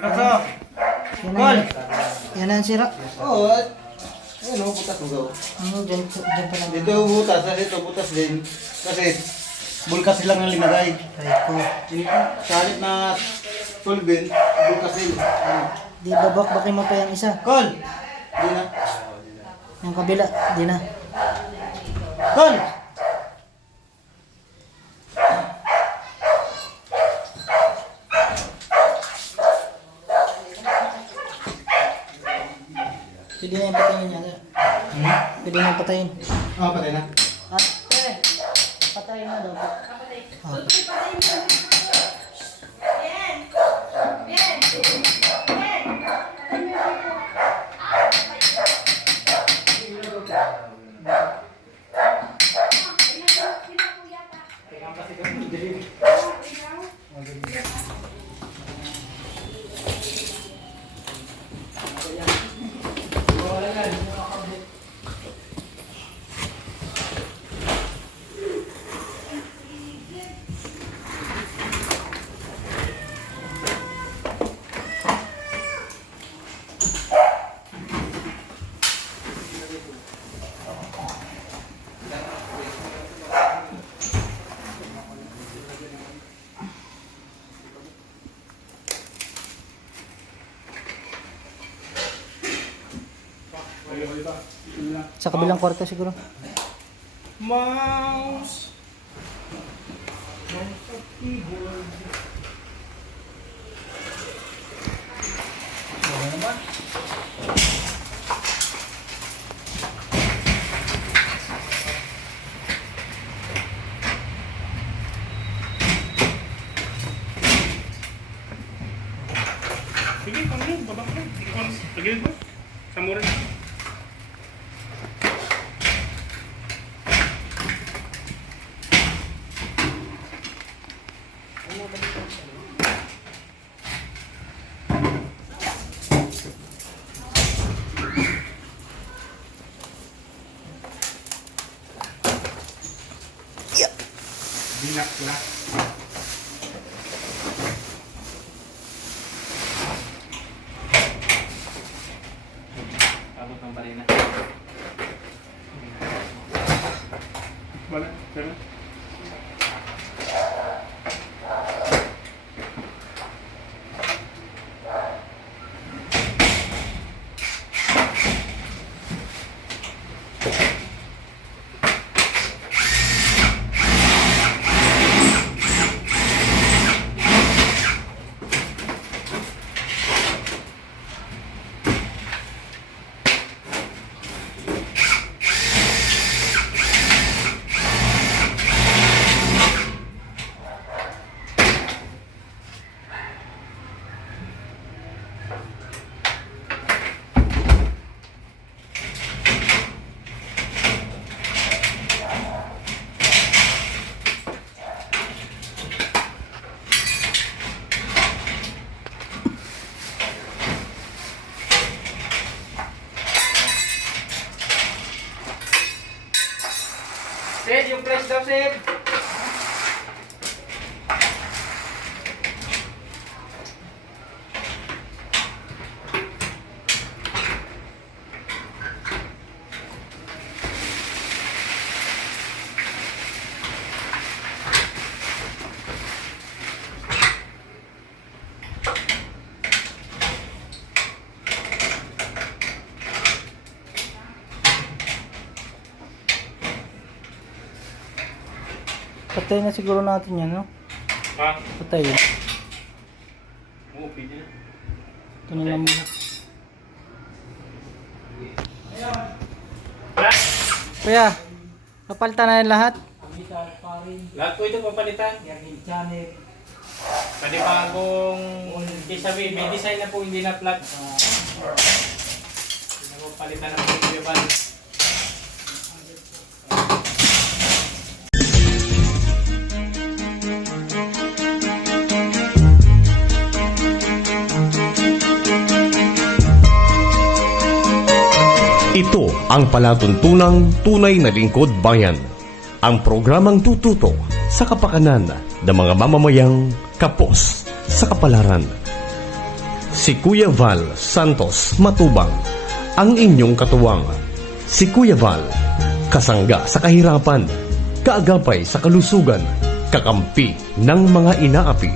Rakso! Yan Call! ang, yan ang sira. Oo. Ayun o, butas mo daw. Ano, dyan pa lang. Dito yung butas, kasi ito butas din. Kasi bulkas silang ang linagay. Ay ko. Sa halip na solvent, bulkas din. Ano? Di babak-bakin mo pa yung isa. Call! Di na. Yung kabila, di na. Call! Pwede na yung patayin niya. Pwede na yung patayin. Ah, patay na. Ate, patayin na daw. Ah. Sa kabilang kwarto siguro. Mouse! Sige, pangin, babak mo. Tagilid mo. Samurai. Binakla. Abot ng parina. Wala, pero. Sid, yung price daw, Sid. Patay na siguro natin yan, no? Ha? Patay. Oo, pwede. Ito na lang muna. Kuya, kapalitan na yung lahat. Lahat po ito papalitan. Pwede bagong kisabi, may design na po, hindi na flat. Palitan na po yung bali. Ito ang palatuntunang tunay na lingkod bayan. Ang programang tututo sa kapakanan ng mga mamamayang kapos sa kapalaran. Si Kuya Val Santos Matubang, ang inyong katuwang. Si Kuya Val, kasangga sa kahirapan, kaagapay sa kalusugan, kakampi ng mga inaapi.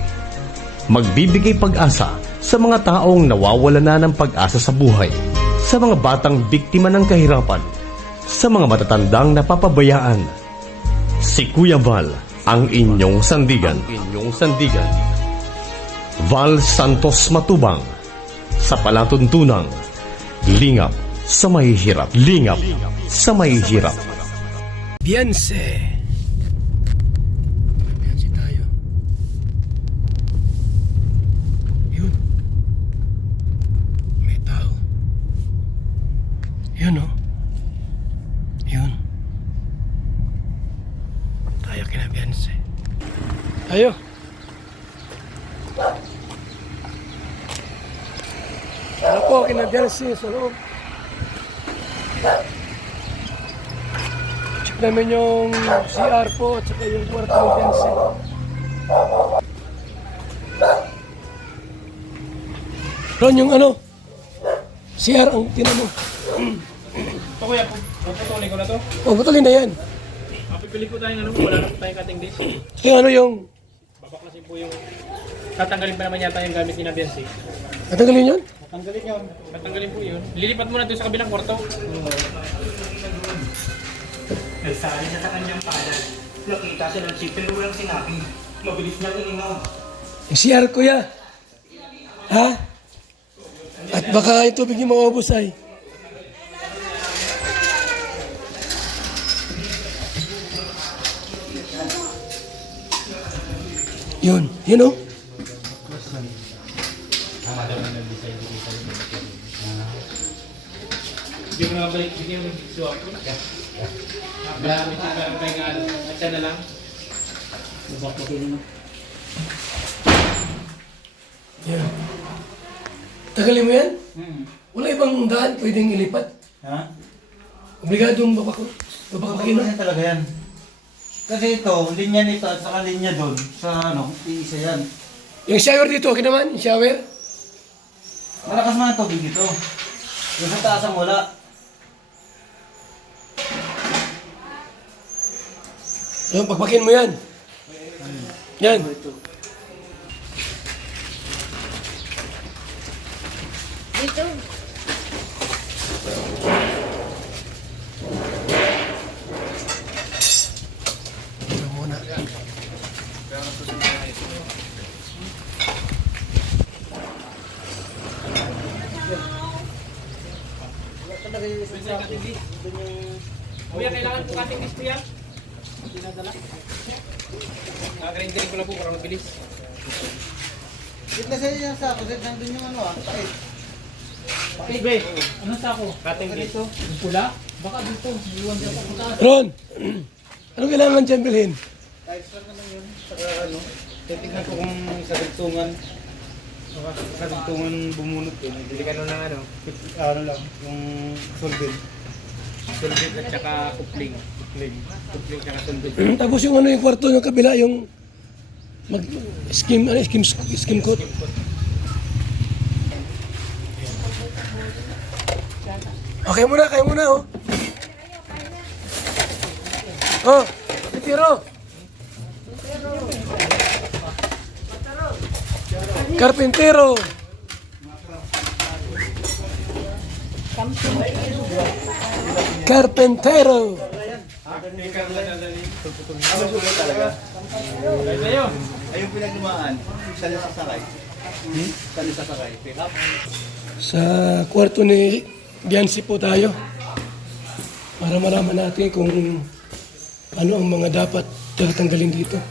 Magbibigay pag-asa sa mga taong nawawala na ng pag-asa sa buhay, sa mga batang biktima ng kahirapan, sa mga matatandang napapabayaan. Si Kuya Val, ang inyong sandigan. Val Santos Matubang, sa palatuntunang lingap sa mahihirap. Lingap sa mahihirap. Beyonce. Beyonce tayo. Yun. May tao. Yun oh. Yun. Tayo kina Beyonce. Tayo. Ano po kina Beyonce sa loob. Check namin yung CR po at saka yung kwarto ng Beyonce. Ron, yung ano? CR ang tinamo. Ito kuya, puputulin ko na to. O, batulin na yan. Mapipili ko tayong ano, wala na po tayong cutting dish. Ito yung ano yung... Babaklasin po yung... Tatanggalin pa naman yata yung gamit ni Nabiansi. Natanggalin yun? Tatanggalin po yun. Lilipat muna doon sa kabilang kwarto. Nagsari siya sa kanyang palad. Nakita siya ng pero walang sinabi. Mabilis niyang iningaw. Yung CR kuya. Ha? At baka yung tubig niyo maubos ay. Yun. Yun oh. Hindi ko nakabalik. Hindi ko swap. Maraming siya kaya nga. At siya na lang. Yan. Tagalin mo yan? Wala ibang daan pwedeng ilipat. Ha? Obligadong babakakin Yan talaga yan. Kasi ito, linya nito at saka linya doon. Sa ano, iisa yan. Yung shower dito, okay naman? Yung shower? Malakas man ang tubig dito. Yung sa taas ang wala. Yung pagpakin mo yan. Yan. Ito muna. Kuya, kailangan po cutting dish kuya. Dinadala. Kakarindirin ko lang po para mabilis. Dito kasi yung sako, nandun yung ano pait. Okay, be. Anong sako? Cutting dish. Yung pula? Baka dito. Iwan dyan po. Ron, ano kailangan dyan bilhin? Kahit saan naman yun. Saka ano, titignan ko kung sa dugtungan. Sa dugtungan bumunot yun. Bili ka nun ng ano? Ano lang, yung solvent. Sulbit at saka kupling. Kupling saka sulbit. Tapos yung ano yung kwarto ng kabila, yung skim coat. Okay muna, kayo muna oh. Oh, Pitiro. Carpintero. Carpentero. Ayun pinaglumaan, saan yung sasakay? Saan yung sasakay? Pick up? Sa kwarto ni Beyonce po tayo para malaman natin kung ano ang mga dapat tatanggalin dito.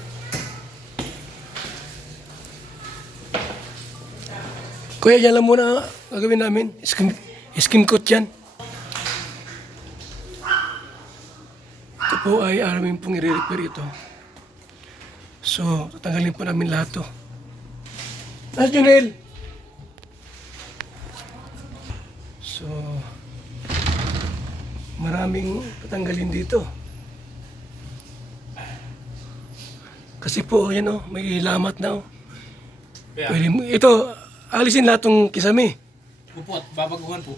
Kuya, yan lang muna gagawin namin. Skim coat yan. Ito po ay aming pong i-repair ito. So, tatanggalin po namin lahat to. Nasa Junel? So, maraming tatanggalin dito. Kasi po, yan o, may lamat na o. Pwede mo, ito, alisin lahat ng kisame. Upot, babaguhan po.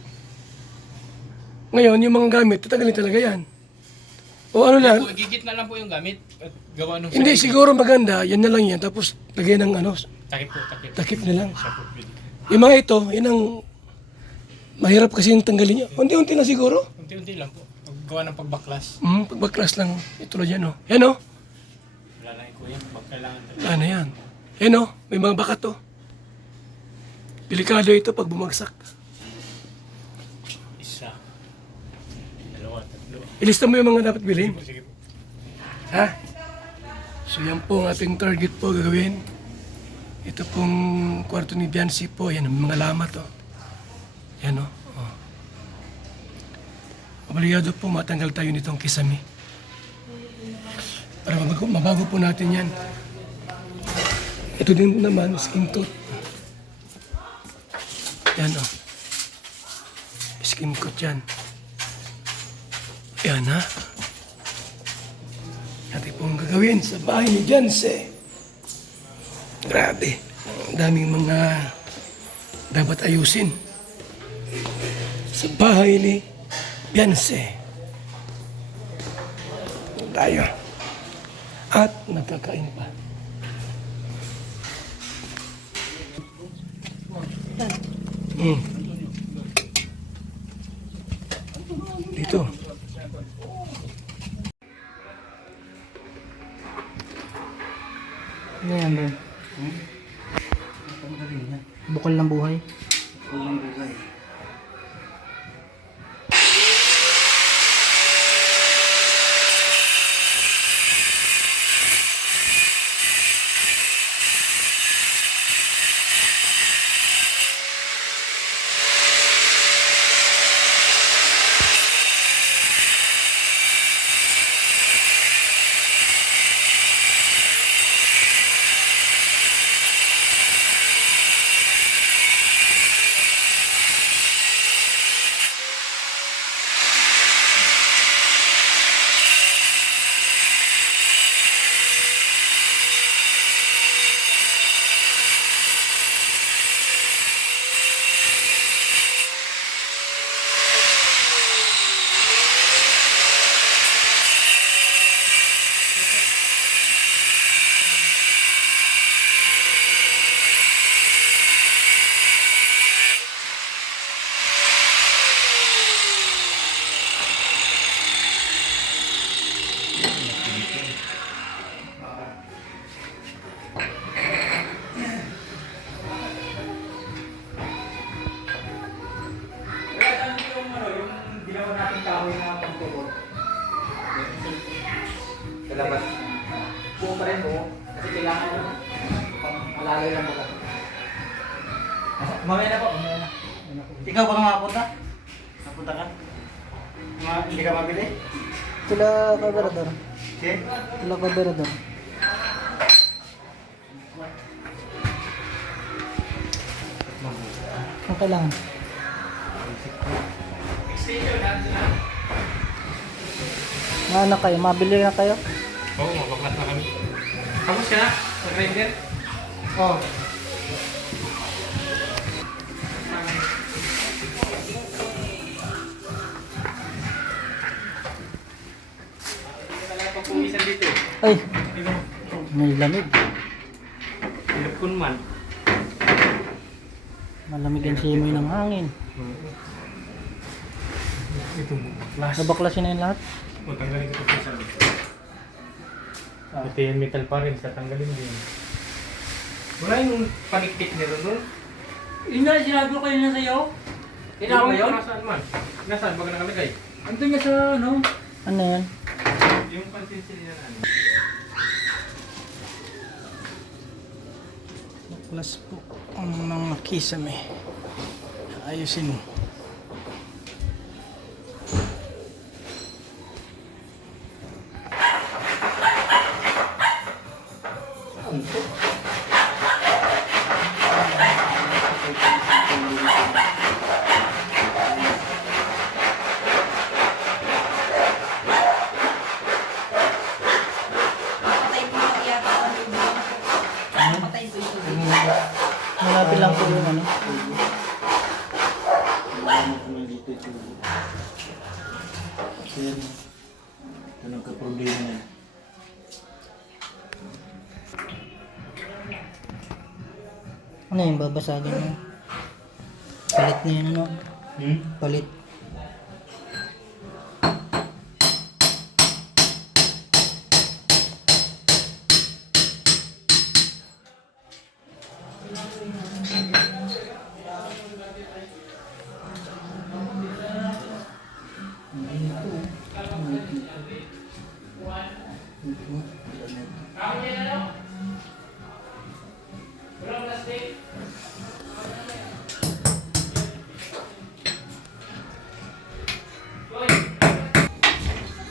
Ngayon, yung mga gamit, tatanggalin talaga yan. O ano lang, Po, gigit na lang po yung gamit. At gawa nung hindi, siguro maganda, yan na lang yan. Tapos, lagyan ng ano, Takip po, takip. takip na lang. Siya po, pwede. Yung mga ito, yun ang mahirap kasi yung tanggalin niya. Unti-unti na siguro. Unti-unti lang po. Gawa ng pagbaklas. Pagbaklas lang. Ituloy yan, o. Yan, o. Wala lang yung kuya. Pag kailangan talaga. Ano yan? Yan, o. May mga bakat, o. Delikado ito pag bumagsak. Isa. Dalawa, tatlo. Ilista mo yung mga dapat bilhin. Sige po. Ha? So yan po ang ating target po gagawin. Ito pong kwarto ni Biancy po. Yan, ang mga lamat, o. Yan, o. Obligado po matanggal tayo nitong kisame. Para mabago po natin yan. Ito din naman, skin coat. Yan, o. Skin coat yan. Yan, ha. Natin pong gagawin sa bahay ni Janse. Grabe. Ang daming mga dapat ayusin. Sa bahay ni Janse. Tayo. At nagkakain pa. Dito. Ano yan, bro? Bukal ng buhay. Walang buhay. Labas. Buo pa rin buo. Kasi kailangan nyo. Malalay lang baga. Mamaya na po. Mamaya na. Ikaw ba makapunta? Napunta ka? Hindi ka mabili? Sila kaberador. Okay. Sila kaberador. Ang kailangan. Ano kayo? Mabili na kayo? Oo, mabaklas na kami. Tapos ka na? Sa grinder? Oo. Wala pa pumisan dito. Ay! May lamig. Hilap kun man. Malamig ang simoy ng hangin. Ito mo, baklas. Nabaklasin na yung lahat? O, tanggalin ko ito sa ito yung metal pa rin sa tanggalin din. Wala yung panikpik nito doon? Yun na, sinabi ko kayo na sa'yo. Kailangan ba yun? Nasaan man? Nasaan? Baga nakalagay? Andun niya sa ano? Ano yan? Yung pansinsin na ano. Baklas po ang mga kisame. Ayusin mo. Malapit lang po yung ano. Yan. Anong ka-problema na? Ano yung babasagin mo? Palit na yun, ano? Palit.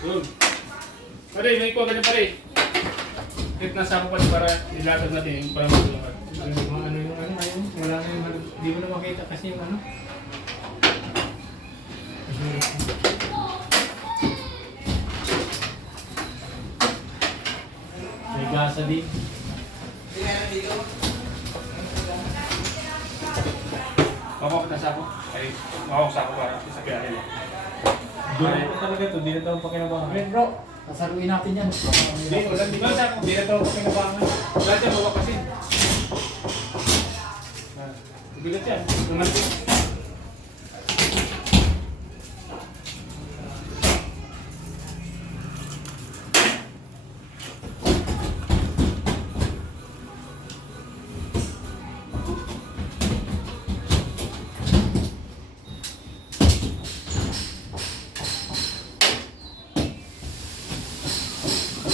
Good. Pare, may kuha ganyan pare. Kahit nasa ako pa para ilatag natin yung para matulungan. Ano yung wala na yung di mo na makita kasi yung ano. May gasa din. Makakot na sa ako. Ay, makakot sa ako para sa biyahe. Doon pa talaga to, di na daw pakinabangan. Ayun bro, sasaluin natin yan. Hindi, wala. Di ba sa ako? Hindi na ito ako pinabangan. Wala dyan, bawak kasi. Bigat yan. Namantin.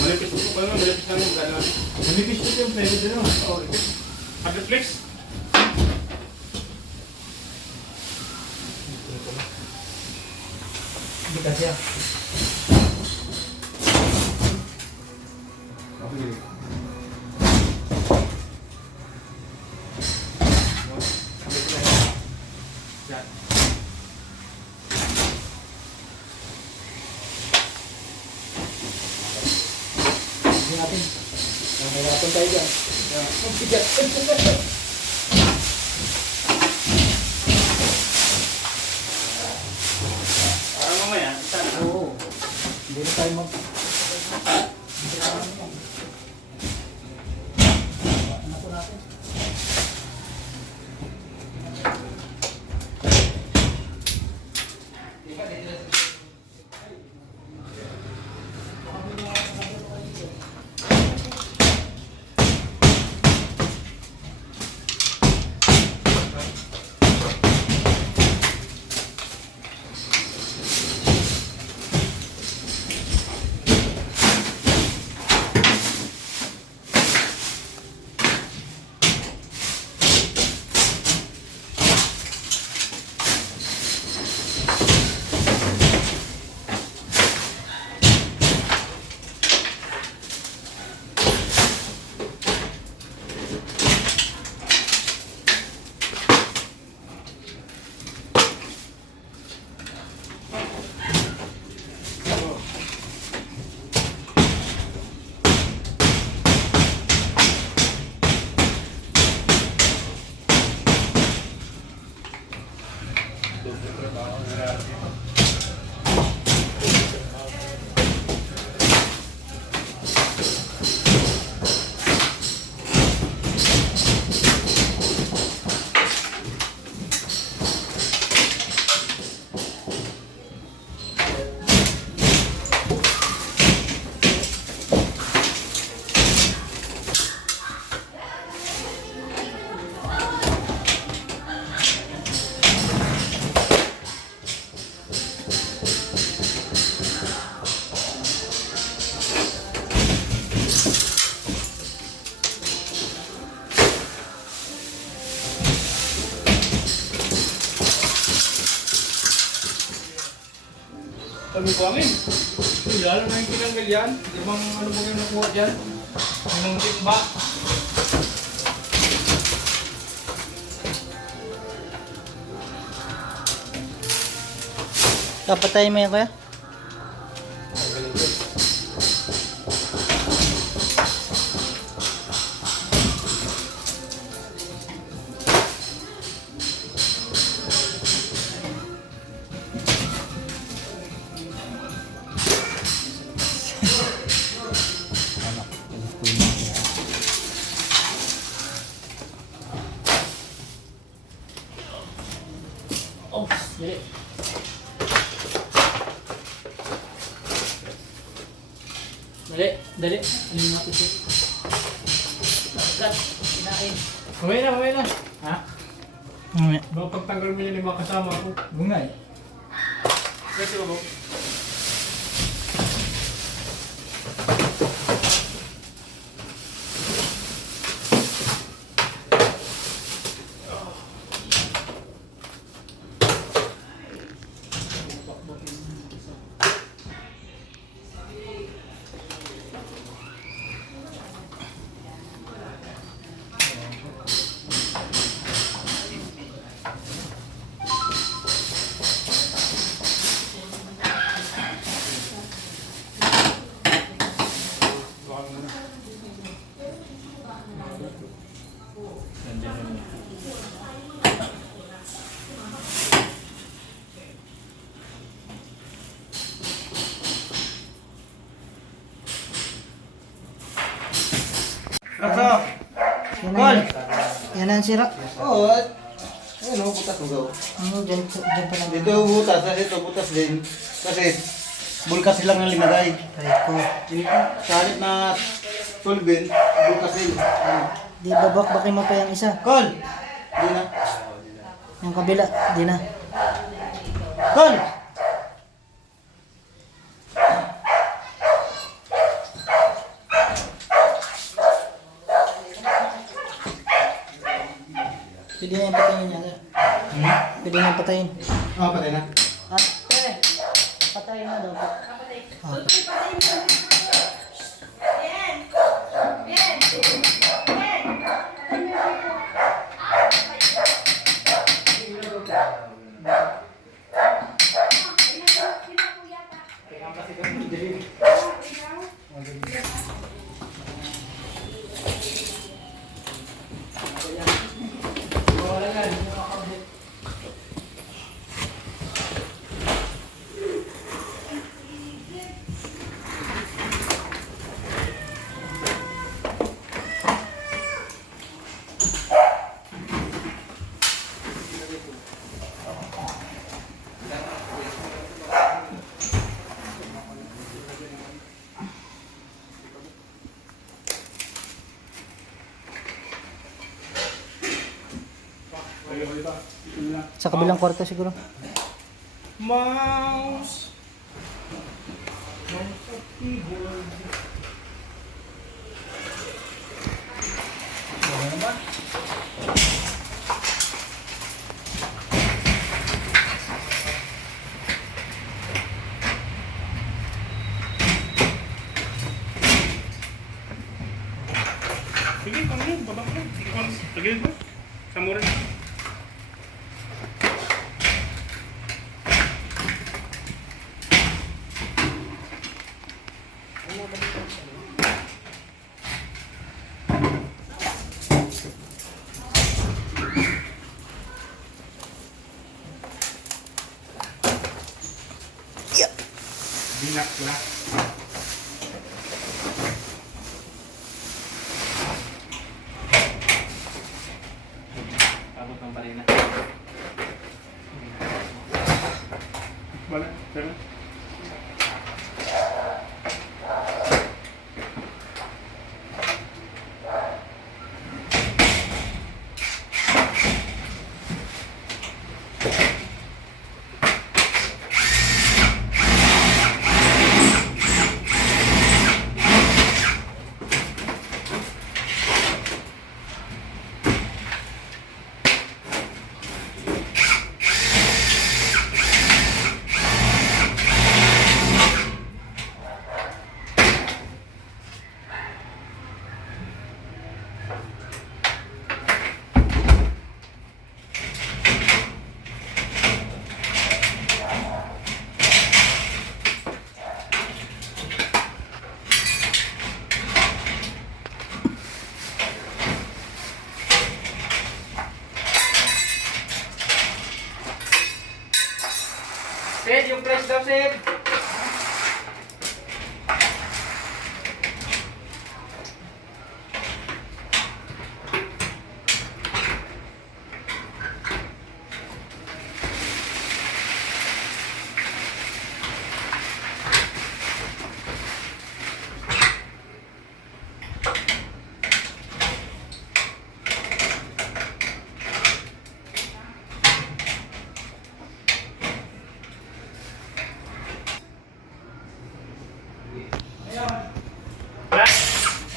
Malipis ko pa naman, malipis lang yung gano'n. Manipis ko yung pwede din no? Oo, reflex. Hindi kasi ah. Yan. Hindi natin. Mahirapan tayo dyan. Ang bigat. Para mamaya, isa na. Oo. Hindi na tayo mag... Ano po natin? Kami buhangin. Lalo na yung tinanggal yan. Ibang ano ba yung nakuha dyan? Yung timba. Kapatayin mo yan kuya? Oh, dali. Dali. Ano yung natin siya? Kat, kinain. Mamaya na. Ha? Mamaya. Baka pagtanggal mo yun yung mga kasama ko. Bungay. Kasi ba? Raksa! Yan yan ang sira. Oo, ayun o, butas mo daw. Ano, dyan pa lang. Dito butas, dito butas din. Kasi bulkas silang ng linagay. Try ko. Sa halip na solvent, bulkas din. Ano? Di babakbakin mo pa yung isa. Call! Di na. Yung kabila, di na. Call! Pwede na yung patayin niya. Pwede na yung patayin. Ah, patay na. Ate! Patayin na daw. Ah. Sa kabilang kwarto siguro. Mouse! Sige, kami yun. Baba ko lang. Sige, kami. Tagilid mo. Samurai. Binakla. Abot ng parina. Wala. Pero. Sid, yung press daw, Sid.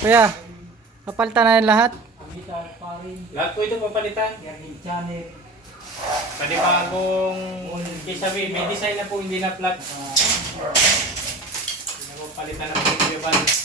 Kuya, papalitan na yan lahat. Pamitan pa rin. Lahat po ito papalitan. Yan, Janet. Panibagong kisabi, may design na po hindi na flat. Hindi na po palitan na po yung Kuya Bal.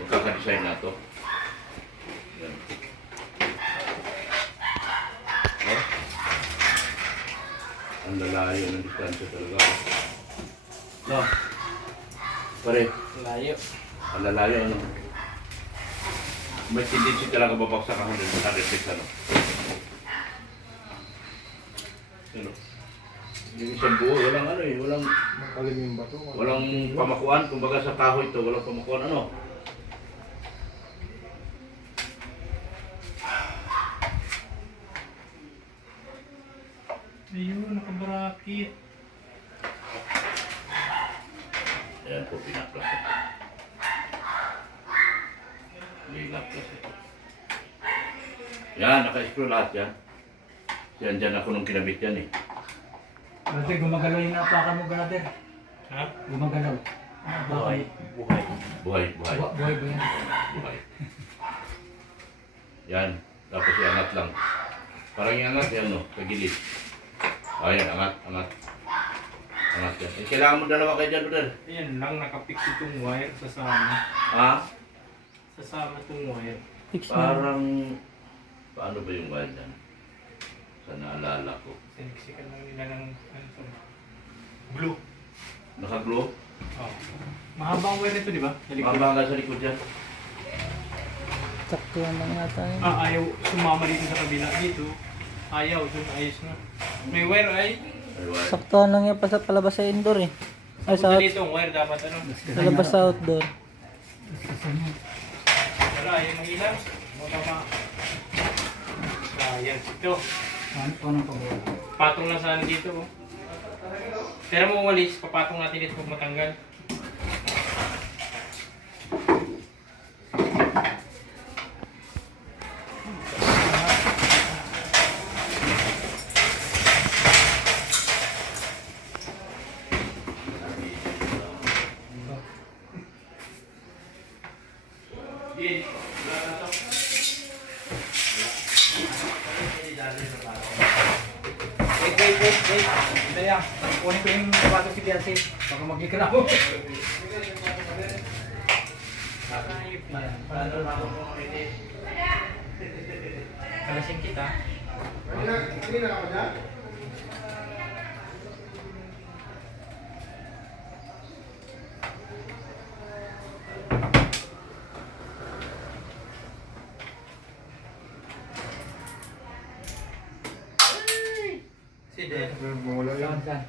Magkakadesign na to. Yan. Oh. Ang lalayo ng distansya talaga. No. Pare, Layo. ang lalayo ano. May tendency talaga babagsak ang 100 ano. Ano? Yung isang buo, walang ano eh, walang pamakuan, kumbaga sa kahoy ito, walang pamakuan ano. Ayun, nakabarakit. Ayan po, pinaklas ito. Pinaklas ito. Yan, naka-screw lahat yan. Yan dyan ako nung kinabit yan eh. Brother, gumagalaw yung napakan mo, brother. Ha? Gumagalaw. Buhay. Buhay. Buhay, buhay, Buhay ba yan? buhay. Yan, tapos iangat lang. Parang iangat yan no, sa gilid. Ayan, angat, angat. Angat yan. Eh, kailangan mo dalawa kayo dyan, brother. Ayan lang, nakapix itong wire sa sama. Ha? Sasama itong wire. Fix na. Parang, paano ba yung wire dyan? Sa naalala ko. Siniksikan lang nila ng ano to. Blue. Naka-glow? Oh. Mahaba ang wire nito, di ba? Sa likod. Mabanga sa likod dyan. Sakto lang yata yun. Ayaw sumama dito sa kabila. Dito, ayaw. Doon, ayos na. May wire ay. May wire. Saktuhan lang yan pa sa palabas sa indoor eh. Ay, sa, Punta dito ang wire dapat ano. palabas sa outdoor. Wala, ayaw ng ilaw. Tama. Ayan, ito. Ano pa ba? Patong lang sana dito. Oh. Tira mo walis, papatong natin dito pag matanggal. Wait. Daya, kunin ko yung sapatos si Beyonce. Baka mag-ikramo. Kalasing kita. Si Den. Saan?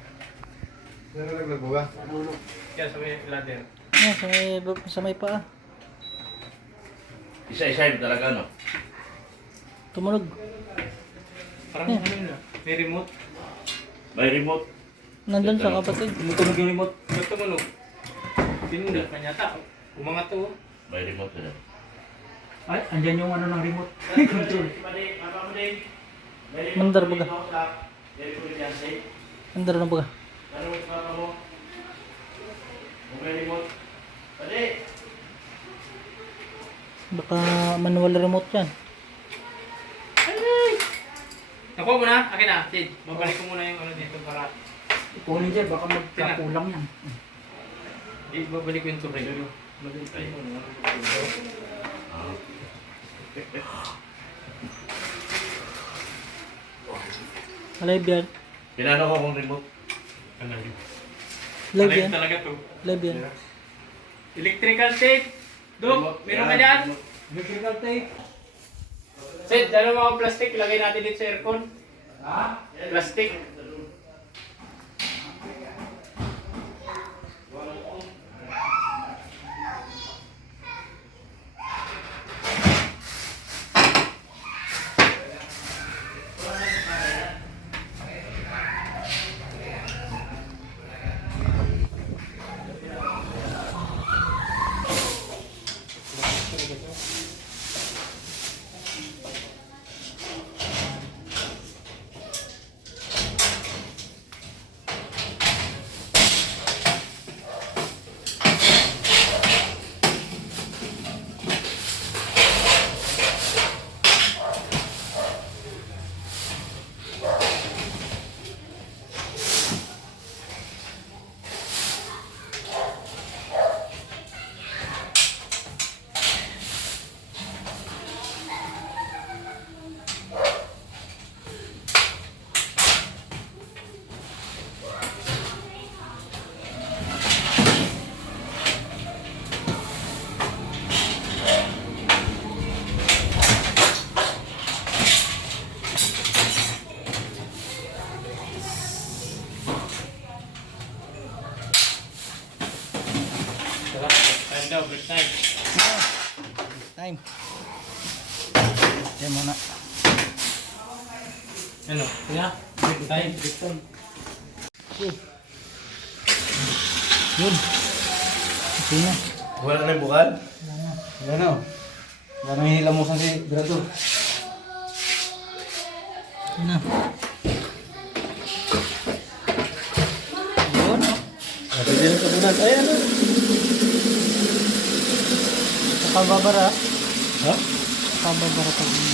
Kaya sa may ladder. Yan, sa may paa. Isa-isa talaga no? Tumunog. Parang ano yun ah. May remote. May remote. Nandun sa kapatid. Tumutunog yung remote. Ba't tumunog? Pinunod pa yata. Umangat to. May remote na. Ay, andyan yung ano ng remote. Control. Mandar baga. Mandar na baga. Baka manual remote yan. Nakuha mo na? Akin na, Sid. Babalik ko muna yung ano dito para Kunin dyan, baka magkakulang yan. di babalik ko yung tubig. Live yan. Pinano ko kung remote? Live yan. Talaga to. Live yan. Electrical tape. Dok, meron ka dyan? Electrical tape. Sid, dalawa akong plastic. Lagay natin dito sa aircon. Ha? Plastic. time. Yan muna. Ano? Kaya? Break time. Yun. Okay na. Wala na yung bukal? Wala na. Wala na yung hilamusan si Grado. Yun na. Yun. Pwede na kabunan. Ay, ano? Nakababara. Ha? Nakababara pa rin.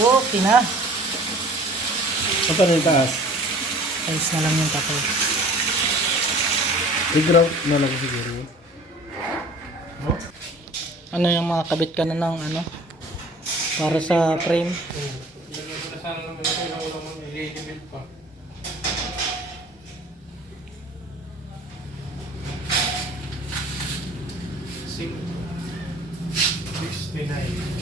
Okay na. Saan yung taas? Ayos na lang yung tapos. I-ground na lang siguro. Ano yung mga kabit ka na ng ano? Para sa frame. Lagyan ko na sana naman ito yung ulang mo, i-rebuild pa. Sim 69.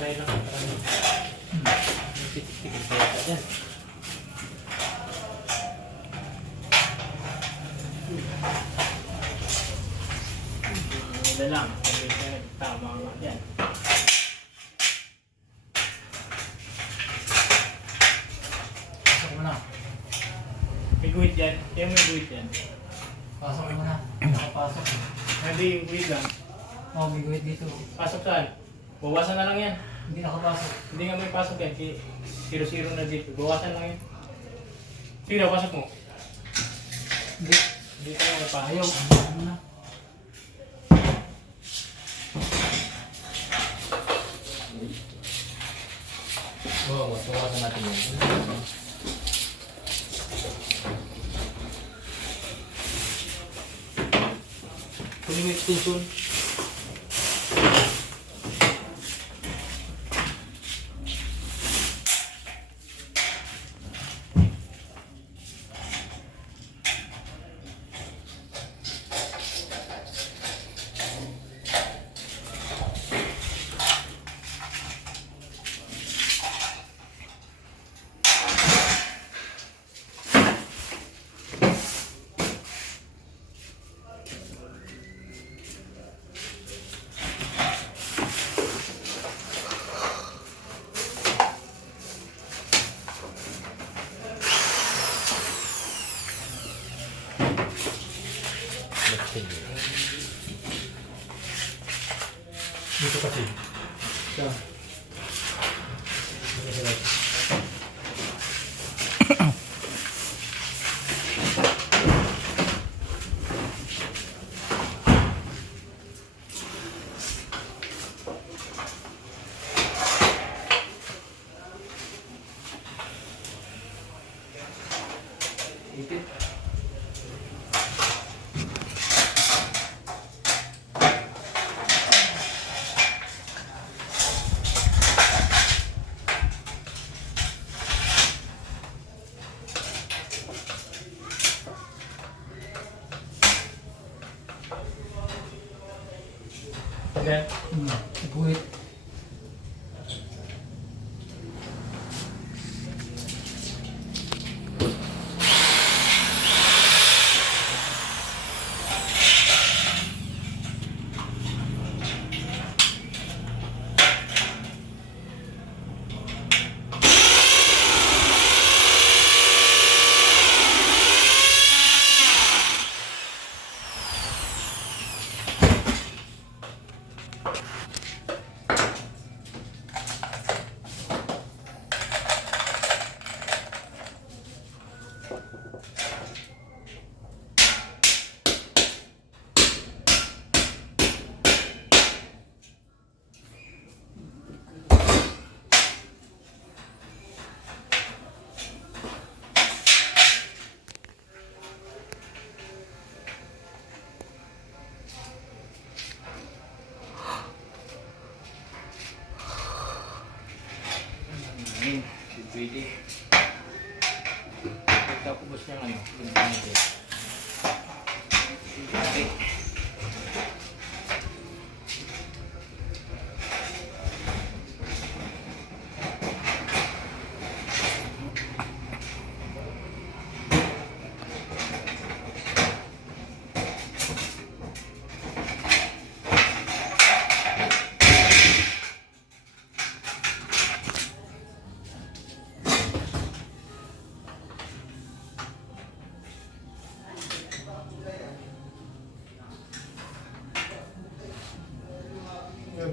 Try lang. Titik-titik pa yata dyan. Wala lang. Tama nga yan. Pasok mo na. May guhit yan. Kaya may guhit yan. Pasok mo na. Nakapasok. Hindi yung guhit lang. Oh, may guhit dito. Pasok saan? Bawasan na lang yan. Hindi nakapasok. Hindi nga may pasok yan. 0-0 na dito. Bawasan lang yan. Sige na, pasok mo. Hindi. Dito na may pasok. Ayaw. Ano na? Oo, bawasan natin yan. Kunin mo yung extension. yan? Guhit. Pwede. Pagkakubos niya ano, yung pinito. Okay.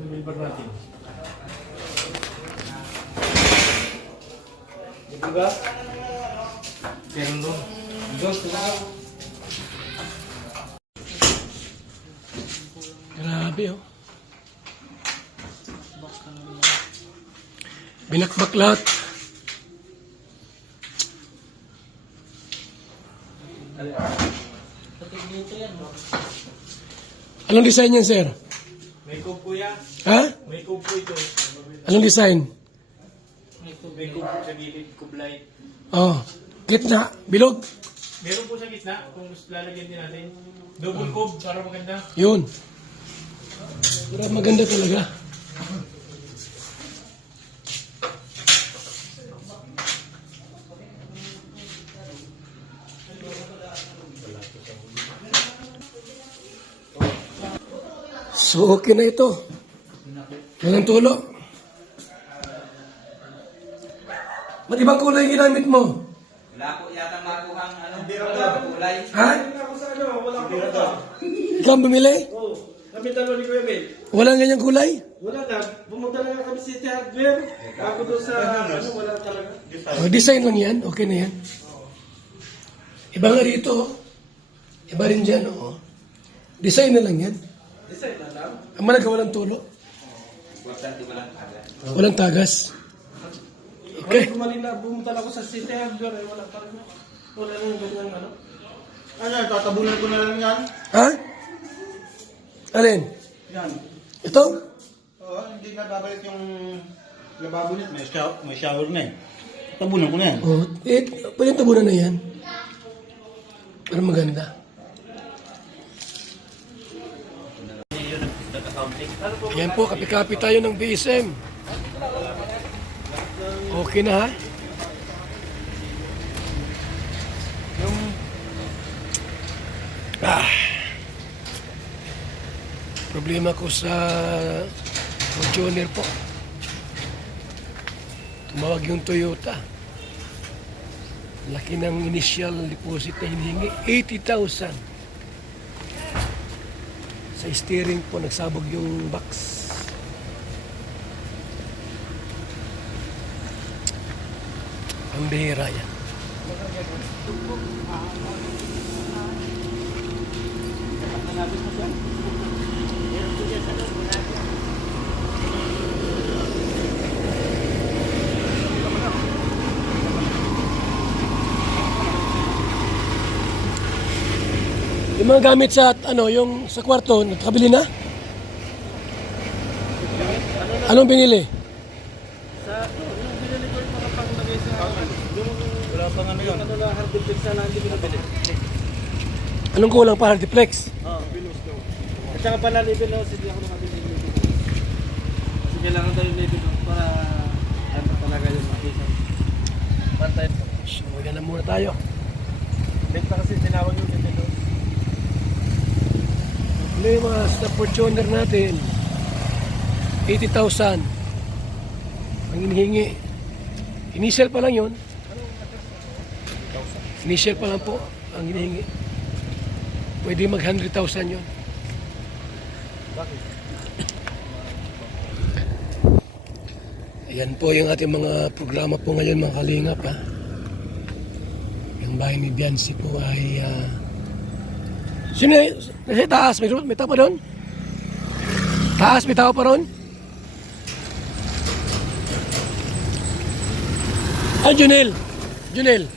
Bilbar natin. Ito ba? Meron doon. Grabe oh. Binakbak lahat. Anong design yan, sir? May kub kuya. Ha? May kub po ito. Anong design? May kub po sa gilid, kub light. Oh, gitna, bilog. Meron po sa gitna, kung gusto lalagyan din natin. Double kub para maganda. Yun. Maganda talaga. So, okay na ito. Walang tulo. Ba't ibang kulay ginamit mo? Wala po yata makuhang kulay. Ha? Wala ko. Ikaw ang bumili? Oo. Kami dalawa ni Kuya Ben. Walang ganyang kulay? Wala na. Pumunta lang kami sa City Hardware. Bago doon sa wala talaga. Oh, design lang yan. Okay na yan. Iba nga rito. Oh. Iba rin dyan. Oh. Design na lang yan. Design na lang. Ang malagawa ng tulo. Importante walang taga. Walang tagas. Okay. Kumalina, pumunta lang ako sa City Hardware. Wala talaga. Wala nang ganyan ano. Ano, tatabunan ko na lang yan. Ha? Alin? Yan. Ito? Oo, hindi na babalik yung lababo niya. May shower na eh. Tabunan ko na yan. Oh, pwede tabunan na yan. Para maganda. Yan po, kapi-kapi tayo ng BSM. Okay na ha? Problema ko sa Fortuner po. Tumawag yung Toyota. Laki ng initial deposit na hinihingi, 80,000. Sa steering po, nagsabog yung box. Ang bihira yan. Yung mga gamit sa yung sa kwarto, nakabili na? Anong binili? Wala pang ano yun. Ano lang, hard deflex na hindi pinabili. Anong kulang para Hardiplex? Oo, bilos daw. At saka pala ni Bilos, hindi ako nakabili. kailangan tayo may dito para ano talaga yung makita. Pantay. So, yan na muna tayo. Benta kasi tinawag yung dito. Problema sa Fortuner natin, 80,000 ang hinihingi. Initial pa lang yun. Initial pa lang po ang hinihingi. Pwede mag 100,000 yun. Ayan po yung ating mga programa po ngayon, mga kalingap, ha. Yung bahay ni Biancy po ay sino nasa taas? May tao pa doon? Taas, may tao pa ron? Ah, Junel. Junel.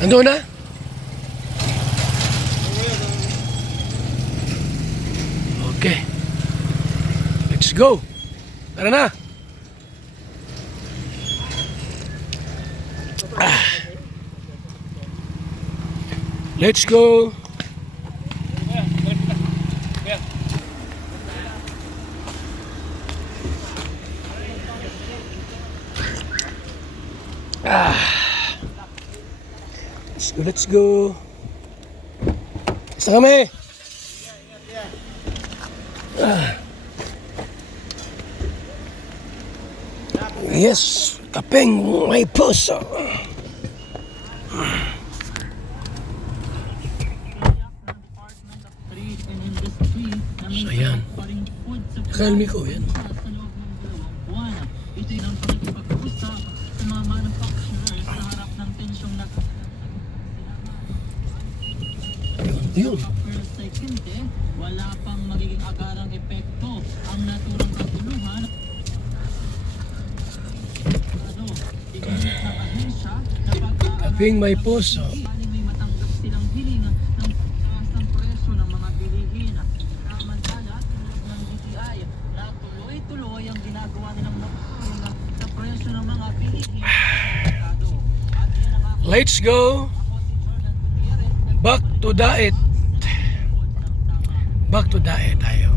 Nandun na? Okay. Let's go. Tara na. Let's go. Let's go. Isa kami. Yes, kapeng may puso. So yan. Kalmi ko yan. Yun. Wala pang magiging agarang epekto ang naturang kaguluhan. Iginit ng ahensya na Kapeng may puso. may matanggap silang hiling ng taas ng presyo ng mga bilihin. Samantala, tulad ng DTI na tuloy-tuloy ang ginagawa nilang magpapulong sa presyo ng mga bilihin sa merkado. At yan ang ako Let's go. si Jordan Gutierrez. Back to diet. Back to diet tayo.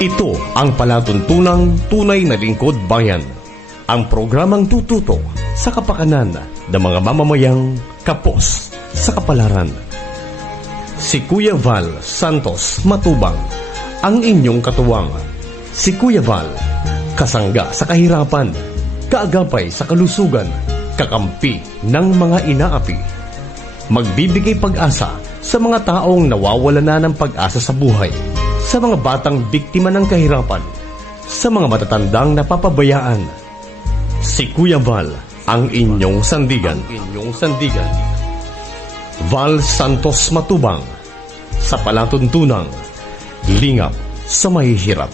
Ito ang palatuntunang tunay na lingkod bayan. Ang programang tututo sa kapakanan ng mga mamamayang kapos sa kapalaran. Si Kuya Val Santos Matubang, ang inyong katuwang. Si Kuya Val, kasangga sa kahirapan, kaagapay sa kalusugan, kakampi ng mga inaapi. Magbibigay pag-asa sa mga taong nawawala na ng pag-asa sa buhay, sa mga batang biktima ng kahirapan, sa mga matatandang napapabayaan. Si Kuya Val, ang inyong sandigan. Val Santos Matubang, sa palatuntunang lingap sa mahihirap.